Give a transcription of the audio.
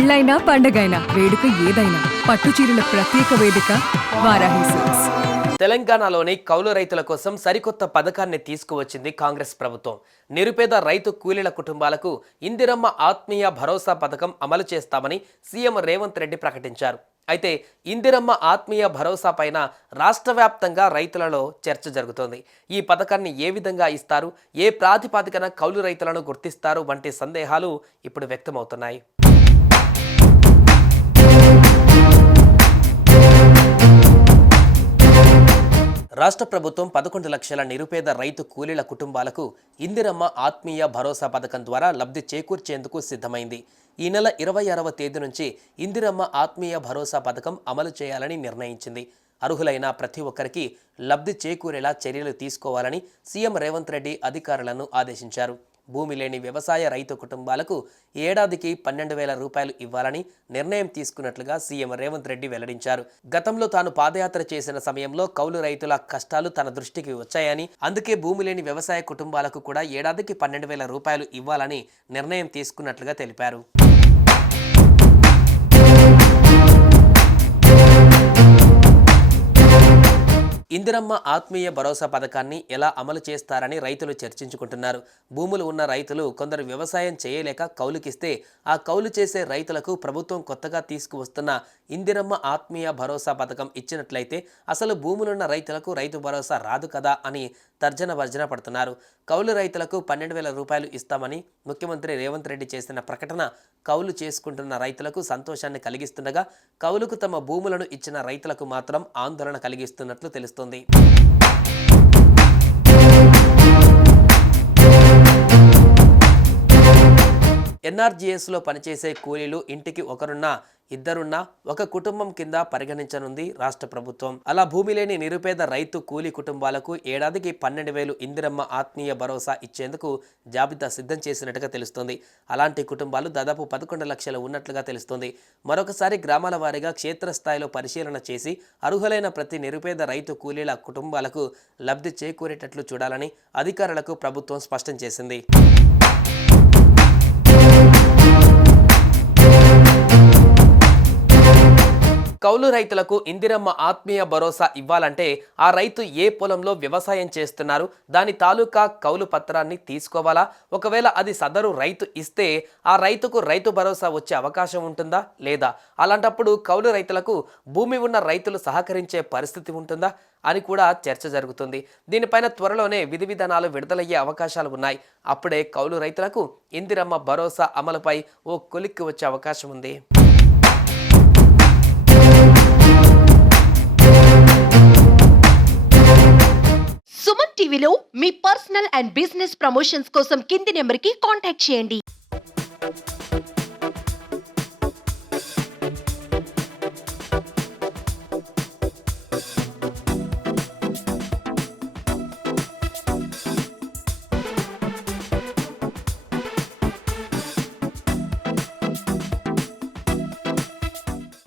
పెళ్ళైనా పండగైనా వేడుక ఏదైనా పట్టు చీరల ప్రత్యేక వేదిక వారాహి సిల్క్స్. తెలంగాణలోని కౌలు రైతుల కోసం సరికొత్త పథకాన్ని తీసుకువచ్చింది కాంగ్రెస్ ప్రభుత్వం. నిరుపేద రైతు కూలీల కుటుంబాలకు ఇందిరమ్మ ఆత్మీయ భరోసా పథకం అమలు చేస్తామని సీఎం రేవంత్ రెడ్డి ప్రకటించారు. అయితే ఇందిరమ్మ ఆత్మీయ భరోసా పైన రాష్ట్ర వ్యాప్తంగా రైతులలో చర్చ జరుగుతోంది. ఈ పథకాన్ని ఏ విధంగా ఇస్తారు, ఏ ప్రాతిపదికన కౌలు రైతులను గుర్తిస్తారు వంటి సందేహాలు ఇప్పుడు వ్యక్తమవుతున్నాయి. రాష్ట్ర ప్రభుత్వం 11 లక్షల నిరుపేద రైతు కూలీల కుటుంబాలకు ఇందిరమ్మ ఆత్మీయ భరోసా పథకం ద్వారా లబ్ధి చేకూర్చేందుకు సిద్ధమైంది. ఈ నెల 26వ తేదీ నుంచి ఇందిరమ్మ ఆత్మీయ భరోసా పథకం అమలు చేయాలని నిర్ణయించింది. అర్హులైన ప్రతి ఒక్కరికి లబ్ధి చేకూరేలా చర్యలు తీసుకోవాలని సీఎం రేవంత్ రెడ్డి అధికారులను ఆదేశించారు. భూమి లేని వ్యవసాయ రైతు కుటుంబాలకు ఏడాదికి 12,000 రూపాయలు ఇవ్వాలని నిర్ణయం తీసుకున్నట్లుగా సీఎం రేవంత్ రెడ్డి వెల్లడించారు. గతంలో తాను పాదయాత్ర చేసిన సమయంలో కౌలు రైతుల కష్టాలు తన దృష్టికి వచ్చాయని, అందుకే భూమి లేని వ్యవసాయ కుటుంబాలకు కూడా ఏడాదికి 12,000 రూపాయలు ఇవ్వాలని నిర్ణయం తీసుకున్నట్లుగా తెలిపారు. ఇందిరమ్మ ఆత్మీయ భరోసా పథకాన్ని ఎలా అమలు చేస్తారని రైతులు చర్చించుకుంటున్నారు. భూములు ఉన్న రైతులు కొందరు వ్యవసాయం చేయలేక కౌలుకిస్తే ఆ కౌలు చేసే రైతులకు ప్రభుత్వం కొత్తగా తీసుకువస్తున్న ఇందిరమ్మ ఆత్మీయ భరోసా పథకం ఇచ్చినట్లయితే అసలు భూములున్న రైతులకు రైతు భరోసా రాదు కదా అని తర్జన భర్జన పడుతున్నారు. కౌలు రైతులకు 12,000 రూపాయలు ఇస్తామని ముఖ్యమంత్రి రేవంత్ రెడ్డి చేసిన ప్రకటన కౌలు చేసుకుంటున్న రైతులకు సంతోషాన్ని కలిగిస్తుండగా, కౌలుకు తమ భూములను ఇచ్చిన రైతులకు మాత్రం ఆందోళన కలిగిస్తున్నట్లు తెలుస్తోంది. ఎన్ఆర్జీఎస్లో పనిచేసే కూలీలు ఇంటికి ఒకరున్నా ఇద్దరున్నా ఒక కుటుంబం కింద పరిగణించనుంది రాష్ట్ర ప్రభుత్వం. అలా భూమి లేని నిరుపేద రైతు కూలీ కుటుంబాలకు ఏడాదికి 12,000 ఇందిరమ్మ ఆత్మీయ భరోసా ఇచ్చేందుకు జాబితా సిద్ధం చేసినట్టుగా తెలుస్తోంది. అలాంటి కుటుంబాలు దాదాపు 11 లక్షలు ఉన్నట్లుగా తెలుస్తోంది. మరొకసారి గ్రామాల వారీగా క్షేత్రస్థాయిలో పరిశీలన చేసి అర్హులైన ప్రతి నిరుపేద రైతు కూలీల కుటుంబాలకు లబ్ధి చేకూరేటట్లు చూడాలని అధికారులకు ప్రభుత్వం స్పష్టం చేసింది. కౌలు రైతులకు ఇందిరమ్మ ఆత్మీయ భరోసా ఇవ్వాలంటే ఆ రైతు ఏ పొలంలో వ్యవసాయం చేస్తున్నారు, దాని తాలూకా కౌలు పత్రాన్ని తీసుకోవాలా? ఒకవేళ అది సదరు రైతు ఇస్తే ఆ రైతుకు రైతు భరోసా వచ్చే అవకాశం ఉంటుందా లేదా? అలాంటప్పుడు కౌలు రైతులకు భూమి ఉన్న రైతులు సహకరించే పరిస్థితి ఉంటుందా అని కూడా చర్చ జరుగుతుంది. దీనిపైన త్వరలోనే విధి విధానాలు విడుదలయ్యే అవకాశాలు ఉన్నాయి. అప్పుడే కౌలు రైతులకు ఇందిరమ్మ భరోసా అమలుపై ఓ కొలిక్కి వచ్చే అవకాశం ఉంది. సుమన్ టీవీలో మీ పర్సనల్ అండ్ బిజినెస్ ప్రమోషన్స్ కోసం కింది నెంబర్కి కాంటాక్ట్ చేయండి.